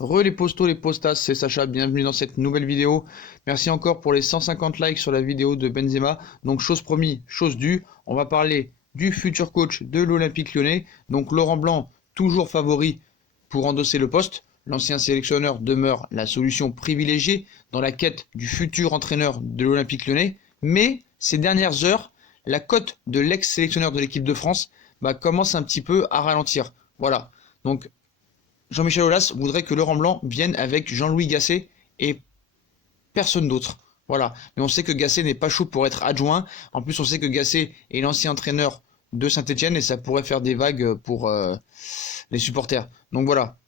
Les postos, les postas, c'est Sacha, bienvenue dans cette nouvelle vidéo. Merci encore pour les 150 likes sur la vidéo de Benzema. Donc chose promis, chose due, on va parler du futur coach de l'Olympique Lyonnais. Donc Laurent Blanc, toujours favori pour endosser le poste. L'ancien sélectionneur demeure la solution privilégiée dans la quête du futur entraîneur de l'Olympique Lyonnais. Mais ces dernières heures, la cote de l'ex-sélectionneur de l'équipe de France commence un petit peu à ralentir. Voilà. Donc Jean-Michel Aulas voudrait que Laurent Blanc vienne avec Jean-Louis Gasset et personne d'autre. Voilà. Mais on sait que Gasset n'est pas chaud pour être adjoint. En plus, on sait que Gasset est l'ancien entraîneur de Saint-Etienne et ça pourrait faire des vagues pour les supporters. Donc voilà.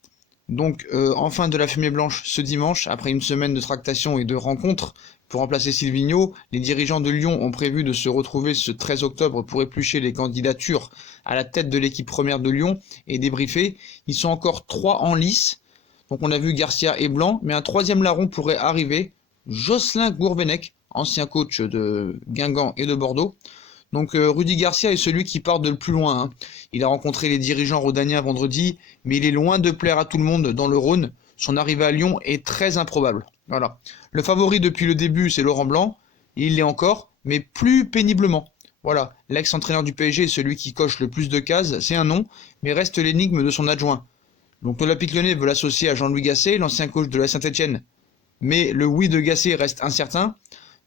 Donc enfin de la fumée blanche ce dimanche, après une semaine de tractations et de rencontres pour remplacer Silvino, les dirigeants de Lyon ont prévu de se retrouver ce 13 octobre pour éplucher les candidatures à la tête de l'équipe première de Lyon et débriefer. Ils sont encore 3 en lice, donc on a vu Garcia et Blanc, mais un troisième larron pourrait arriver, Jocelyn Gourvenec, ancien coach de Guingamp et de Bordeaux. Donc Rudy Garcia est celui qui part de le plus loin, hein. Il a rencontré les dirigeants rhodaniens vendredi, mais il est loin de plaire à tout le monde dans le Rhône. Son arrivée à Lyon est très improbable. Voilà. Le favori depuis le début, c'est Laurent Blanc. Il l'est encore, mais plus péniblement. Voilà. L'ex-entraîneur du PSG est celui qui coche le plus de cases, c'est un nom, mais reste l'énigme de son adjoint. Donc l'Olympique Lyonnais veut l'associer à Jean-Louis Gasset, l'ancien coach de la Saint-Etienne. Mais le oui de Gasset reste incertain.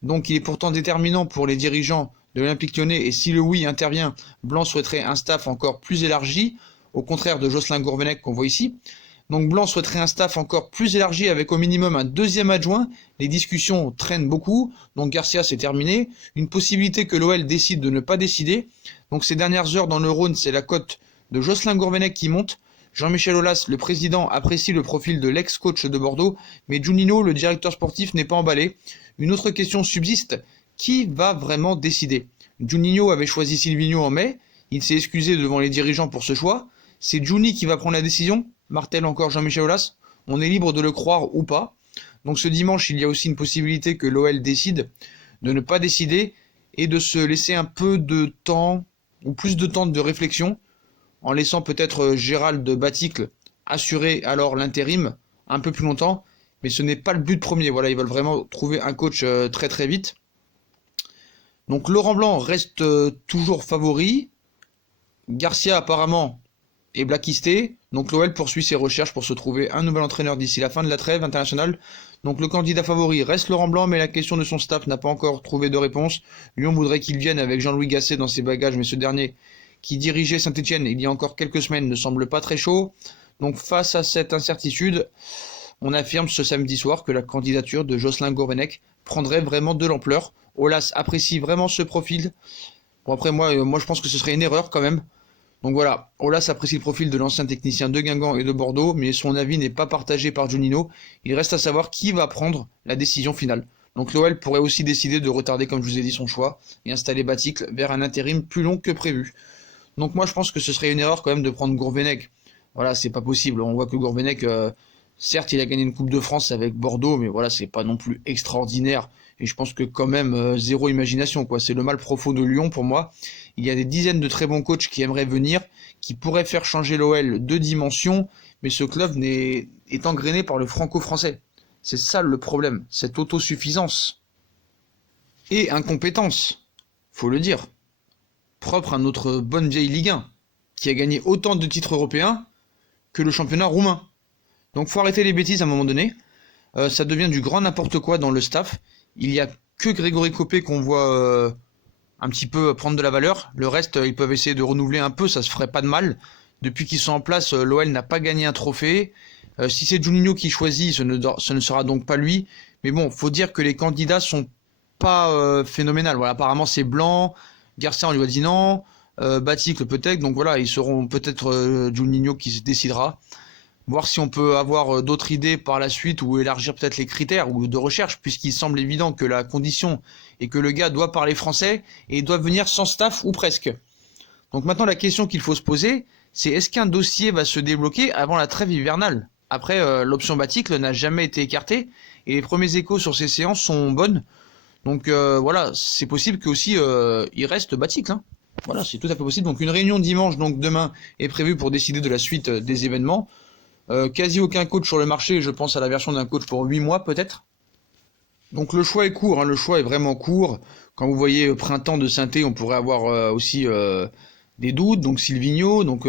Donc il est pourtant déterminant pour les dirigeants de l'Olympique Lyonnais, et si le oui intervient, Blanc souhaiterait un staff encore plus élargi, au contraire de Jocelyn Gourvenec qu'on voit ici. Donc Blanc souhaiterait un staff encore plus élargi avec au minimum un deuxième adjoint. Les discussions traînent beaucoup, donc Garcia c'est terminé. Une possibilité que l'OL décide de ne pas décider. Donc ces dernières heures dans le Rhône, c'est la cote de Jocelyn Gourvenec qui monte. Jean-Michel Aulas, le président, apprécie le profil de l'ex-coach de Bordeaux, mais Juninho, le directeur sportif, n'est pas emballé. Une autre question subsiste, qui va vraiment décider? Juninho avait choisi Silvino en mai, il s'est excusé devant les dirigeants pour ce choix. C'est Juni qui va prendre la décision? Martèle encore Jean-Michel Aulas. On est libre de le croire ou pas. Donc ce dimanche, il y a aussi une possibilité que l'OL décide de ne pas décider et de se laisser un peu de temps, ou plus de temps de réflexion, en laissant peut-être Gérald Baticle assurer alors l'intérim un peu plus longtemps, mais ce n'est pas le but premier. Voilà, ils veulent vraiment trouver un coach très très vite. Donc Laurent Blanc reste toujours favori. Garcia apparemment est blacklisté. Donc l'OL poursuit ses recherches pour se trouver un nouvel entraîneur d'ici la fin de la trêve internationale. Donc le candidat favori reste Laurent Blanc, mais la question de son staff n'a pas encore trouvé de réponse. Lyon voudrait qu'il vienne avec Jean-Louis Gasset dans ses bagages, mais ce dernier, qui dirigeait Saint-Etienne il y a encore quelques semaines, ne semble pas très chaud. Donc face à cette incertitude, on affirme ce samedi soir que la candidature de Jocelyn Gourvenec prendrait vraiment de l'ampleur. Aulas apprécie vraiment ce profil. Bon après moi je pense que ce serait une erreur quand même. Donc voilà, Aulas apprécie le profil de l'ancien technicien de Guingamp et de Bordeaux, mais son avis n'est pas partagé par Juninho. Il reste à savoir qui va prendre la décision finale. Donc l'OL pourrait aussi décider de retarder, comme je vous ai dit, son choix et installer Baticle vers un intérim plus long que prévu. Donc moi je pense que ce serait une erreur quand même de prendre Gourvenec. Voilà, c'est pas possible. On voit que Gourvenec, certes il a gagné une Coupe de France avec Bordeaux, mais voilà, c'est pas non plus extraordinaire. Et je pense que quand même zéro imagination, quoi. C'est le mal profond de Lyon pour moi. Il y a des dizaines de très bons coachs qui aimeraient venir, qui pourraient faire changer l'OL de dimension, mais ce club est engrainé par le franco-français. C'est ça le problème, cette autosuffisance. Et incompétence, faut le dire. Propre à notre bonne vieille Ligue 1, qui a gagné autant de titres européens que le championnat roumain. Donc faut arrêter les bêtises à un moment donné. Ça devient du grand n'importe quoi dans le staff. Il n'y a que Grégory Copé qu'on voit un petit peu prendre de la valeur. Le reste, ils peuvent essayer de renouveler un peu, ça se ferait pas de mal. Depuis qu'ils sont en place, l'OL n'a pas gagné un trophée. Si c'est Juninho qui choisit, ce ne sera donc pas lui. Mais bon, faut dire que les candidats sont pas phénoménales. Voilà, apparemment c'est Blanc, Garcia on lui a dit non, Baticle peut-être. Donc voilà, ils seront peut-être Juninho qui se décidera. Voir si on peut avoir d'autres idées par la suite ou élargir peut-être les critères ou de recherche, puisqu'il semble évident que la condition est que le gars doit parler français et doit venir sans staff ou presque. Donc maintenant la question qu'il faut se poser, c'est est-ce qu'un dossier va se débloquer avant la trêve hivernale? Après, l'option Baticle n'a jamais été écartée et les premiers échos sur ces séances sont bonnes. Donc voilà, c'est possible qu'aussi il reste Baticle, hein. Voilà, c'est tout à fait possible. Donc une réunion dimanche, donc demain, est prévue pour décider de la suite des événements. Quasi aucun coach sur le marché, je pense à la version d'un coach pour 8 mois peut-être. Donc le choix est court, hein, le choix est vraiment court. Quand vous voyez Printemps de Saint-Étienne, on pourrait avoir aussi des doutes, donc Silvinho, donc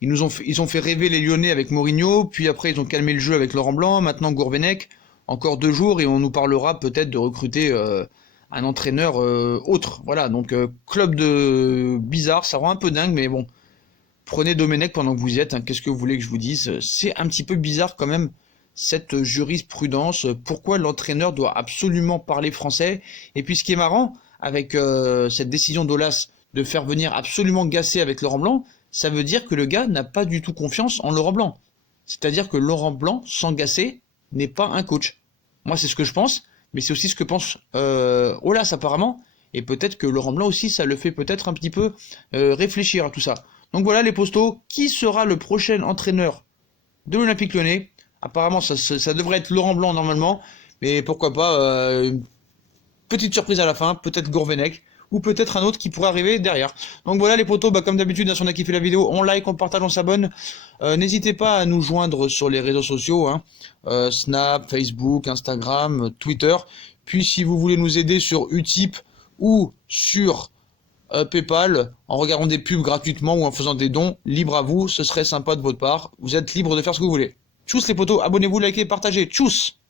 ils ont fait rêver les Lyonnais avec Mourinho, puis après ils ont calmé le jeu avec Laurent Blanc, maintenant Gourvenec, encore 2 jours et on nous parlera peut-être de recruter un entraîneur autre. Voilà, donc club de bizarre, ça rend un peu dingue, mais bon, prenez Domenech pendant que vous y êtes, hein, qu'est-ce que vous voulez que je vous dise? C'est un petit peu bizarre quand même cette jurisprudence, pourquoi l'entraîneur doit absolument parler français. Et puis ce qui est marrant avec cette décision d'Aulas de faire venir absolument Gasset avec Laurent Blanc, ça veut dire que le gars n'a pas du tout confiance en Laurent Blanc. C'est-à-dire que Laurent Blanc, sans Gasset, n'est pas un coach. Moi, c'est ce que je pense, mais c'est aussi ce que pense Aulas apparemment. Et peut-être que Laurent Blanc aussi, ça le fait peut-être un petit peu réfléchir à tout ça. Donc voilà les postos, qui sera le prochain entraîneur de l'Olympique Lyonnais? Apparemment, ça devrait être Laurent Blanc normalement, mais pourquoi pas une petite surprise à la fin, peut-être Gourvenec, ou peut-être un autre qui pourrait arriver derrière. Donc voilà les potos, comme d'habitude, si on a kiffé la vidéo, on like, on partage, on s'abonne. N'hésitez pas à nous joindre sur les réseaux sociaux, hein, Snap, Facebook, Instagram, Twitter. Puis si vous voulez nous aider sur Utip ou sur PayPal, en regardant des pubs gratuitement ou en faisant des dons, libre à vous, ce serait sympa de votre part. Vous êtes libre de faire ce que vous voulez. Tchuss les potos, abonnez-vous, likez, partagez. Tchuss!